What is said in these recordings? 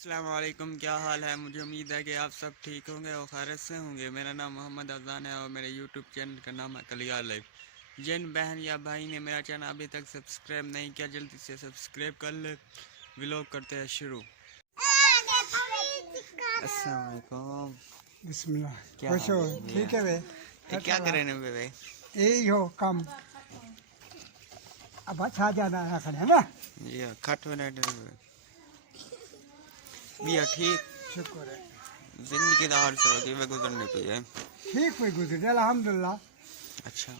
अस्सलाम वालेकुम, क्या हाल है। मुझे उम्मीद है कि आप सब ठीक होंगे और खैरियत से होंगे। मेरा नाम मोहम्मद अज़ान है और मेरे यूट्यूब चैनल का नाम है कलियार लाइफ। जिन बहन या भाई ने मेरा चैनल अभी तक सब्सक्राइब नहीं किया, जल्दी से सब्सक्राइब कर ले। व्लॉग करते हैं शुरू। अस्सलाम वालेकुम। बिस्मिल्लाह। क्या खुश हो? हाल है? ठीक है वे। क्या करे न बे? यही हो कम। अब अच्छा ज्यादा है ना। जी खट मिनट बिया ठीक। शुक्र है। जिंदगी का हर सौ की गुजरने पे है। ठीक हुई गुजर अल्हम्दुलिल्लाह। अच्छा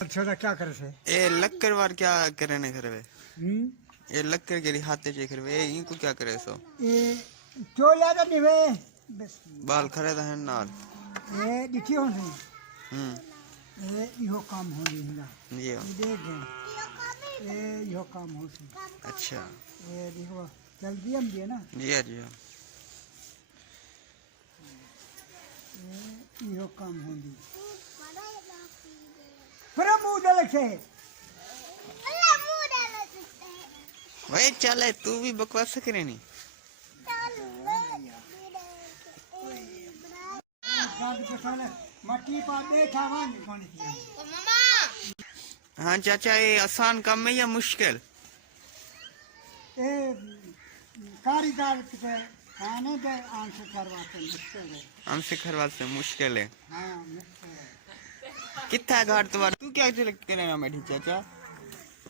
अच्छा क्या करे से? ए लक्कर वार क्या करे न करे? हम्म। ये लक्कर के हाथे चे करे इनको क्या करे सो? ये जो याद नहीं वे। बस बाल खरे तो हैं नाल। ये दिखी हो नहीं। हम्म। ये यो काम हो रही है। जी ये देख ये यो काम हो सी। अच्छा ये देखो जल्दी हम दिए ना। जी हाँ जी हाँ। ये यो काम हो रही। फिर मुंह डाल से। वही चले तू भी बकवास करे नहीं। मट्टी पा देखा पानी हाँ चाचा, ये आसान काम है या मुश्किल? ए कारीगर के खाने के आंसर करवाते मुश्किल है। हमसे खरवा से मुश्किल है। हाँ मुश्किल है। कितना घाट तुम्हारा? तू क्या करे ना बैठी चाचा?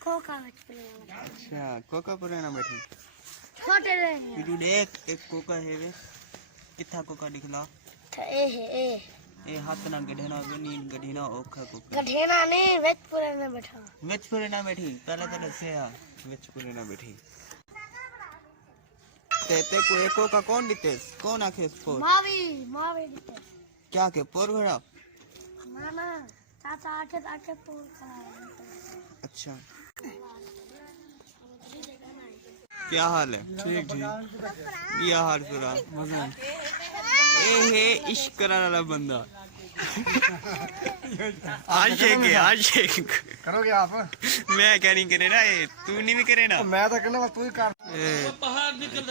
खोखा अच्छा कोका पुरे ना बैठी। छोटे रहे तू देख एक कोका है वे। कितना कोका दिखला? ए हाथ ना गढ़ेना गनी गढ़ीना ओखा कोका। गधेना नहीं वेजपुरे में बैठा। वेच पुरे ना बैठी पहले से आ वेच पुरे ना बैठी। ते को एको का कौन दिते? कौन आखे स्पोर्ट? मावी दिते। क्या के पोर भरा? माना चाचा आके पोल खा। अच्छा क्या हाल है? ठीक ठीक। क्या हाल सुरा? मजा ए है इश्क करने वाला बंदा। आशिक करोगे आप? मैं क्या नहीं करे ना, ये तू नहीं भी करे ना। मैं तो करना तू ही कर।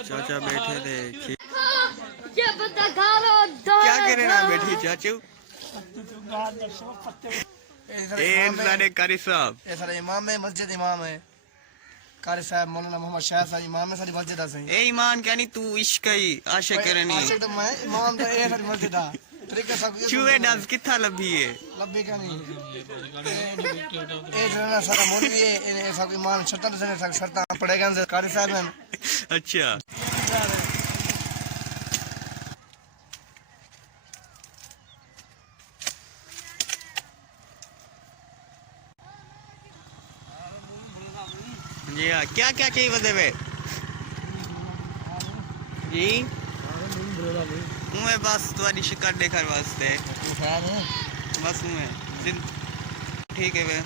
चाचा बैठे थे ये बता खालो क्या करे ना बैठी चाचू। ए सारे कारी साहब ये सारा इमाम है, मस्जिद इमाम है। कारी साहब मौलाना मोहम्मद शाह साहब इमाम है, सारी मस्जिद है सही। ए ईमान क्या नहीं तू इश्क ही आशिक करे नहीं। आशिक तो मैं इमाम तो ये सारी मस्जिद है। तरीका सब चूहे डांस कितना लभी है? लब्बी का नहीं। ये जो ना सारा मौलवी है, ये सब इमाम शर्त से सब शर्त पड़ेगा ना कारी साहब ने। अच्छा जी हाँ, क्या क्या चाहिए बतावे जी? मैं बस तुम्हारी शिकायत देखने वास्ते बस मैं ठीक है वे।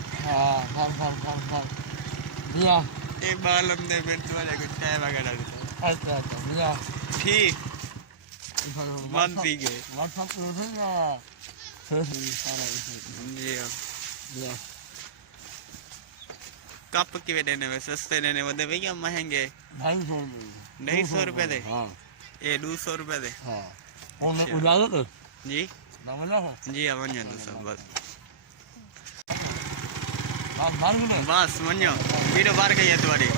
एक बार हमने फिर तुम्हारे कुछ चाय वगैरह देता ठीक मन पी गए जी हाँ। कप के देने में सस्ते देने वाले भैया महंगे? 250 रुपए दे। ये 200 रुपए दे जी जी हाँ मनो तो सब बस बस मनो वीडियो बार गई है तुम्हारी।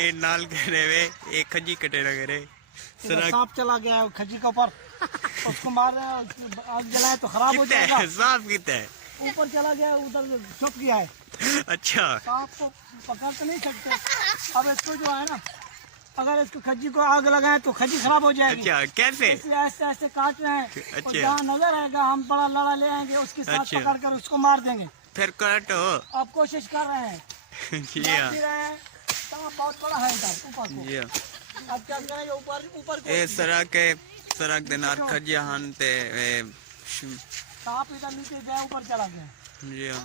ये नाल करे वे एक खजी कटे ना करे सांप चला गया खजी के ऊपर। उसको मार आग जलाए तो खराब हो जाएगा। सांप कितना है? ऊपर चला गया उधर छुप गया है। अच्छा सांप को पकड़ तो नहीं सकते। अब इसको जो है ना, अगर इसको खजी को आग लगाए तो खजी खराब हो जाएगी। अच्छा कैसे? इसलिए ऐसे ऐसे काट रहे हैं। अच्छा। और जहाँ नजर आएगा हम बड़ा लड़ा ले आएंगे, उसके साथ अच्छा। पकड़ कर उसको मार देंगे। फिर काटो आप कोशिश कर रहे हैं। जी हाँ बाकी रहे हैं, सांप बहुत बड़ा है इधर ऊपर को। जी हाँ। अब क्या करेंगे? ऊपर ऊपर को ए सड़क दे नार खजिया हानते सांप इधर नीचे गया, ऊपर चला गया। जी हाँ।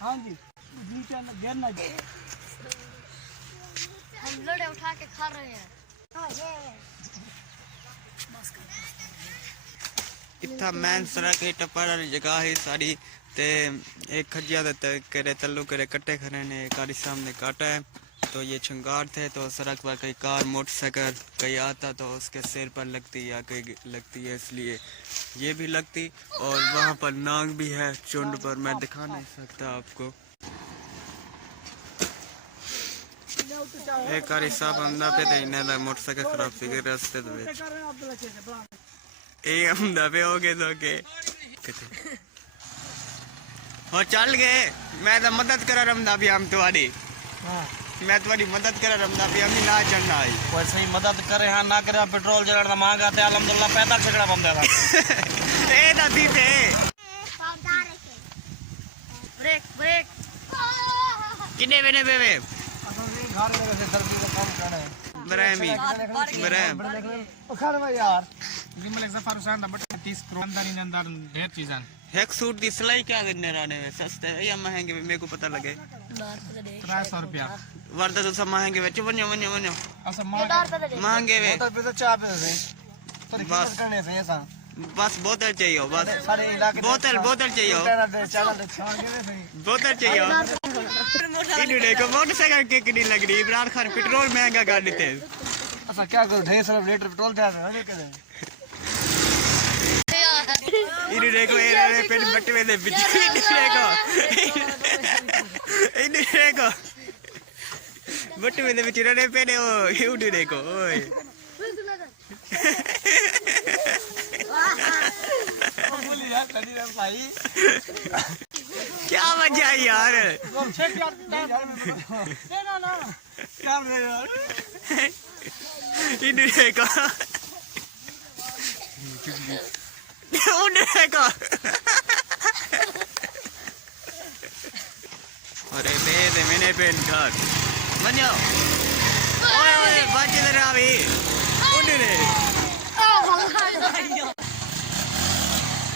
हाँ जी नीचे गिर ना जाए। हम लोड़े उठा के खा रहे हैं। इतना मैन सड़क है टप्पा वाली जगह है सारी ते एक खजिया करे तल्लू करे कट्टे खड़े ने कारी सामने काटा है। तो ये छंगार थे, तो सड़क पर कई कार मोटरसाइकिल कहीं आता तो उसके सिर पर लगती या कहीं लगती है, इसलिए ये भी लगती। और वहाँ पर नाग भी है चुंड पर, मैं दिखा नहीं सकता आपको। एक कारी साहब अंदा पे थे इन्हें मोटरसाइकिल खराब सी गई रास्ते तो ए अंदा पे हो गए तो के और चल गए। मैं तो मदद करा रमदा भी हम तुम्हारी, मैं तुम्हारी मदद करा रमदा भी हम ना चढ़ना आई। वैसे ही मदद करे हाँ ना करे, पेट्रोल जलना महंगा थे अल्हम्दुलिल्लाह पैदल छकड़ा बम दे ए दादी थे ब्रेक ब्रेक किने बने बेबे घर में वैसे दर्द का काम करना है बरामी बराम खैर भाई यार जिमल एक सफर हुसैन दा बट 30 करोड़ अंदर इन अंदर ढेर चीज़ां एक सूट की सिलाई क्या करने रहने में सस्ते है या महंगे में, मेरे को पता लगे 300 रुपया वर्दा तो सब महंगे में वन्यो वन्यो वन्यो अच्छा मां महंगे में बोतल पे तो चाय पे से तो बस करने से ऐसा बस बोतल चाहिए हो, बस सारे इलाके बोतल बोतल चाहिए हो, चैनल छान के सही बोतल चाहिए हो। इन्होंने को मोटरसाइकिल के कितनी लग रही इमरान खान पेट्रोल महंगा कर देते हैं। अच्छा क्या करो ढेर सारा लीटर पेट्रोल था ना के इन्होंने को ये पेन बट्टे में दे बिजली इन्होंने को बट्टे में दे बिजली पेने ओ इन्होंने को ओए क्या मजा है यार। इन्होंने को अरे दे मैंने पेन कर बनो ओए ओए बच इधर आ भी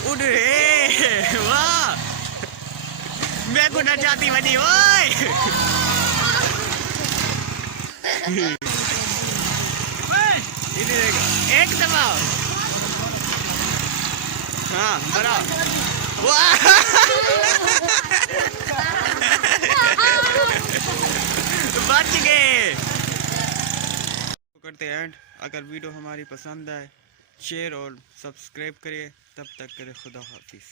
उड़ रे वाह मैं को ना चाहती बनी ओए एक दबाओ हाँ बड़ा वाह बच गए। करते हैं, अगर वीडियो हमारी पसंद आए शेयर और सब्सक्राइब करिए, तब तक करे खुदा हाफिज़।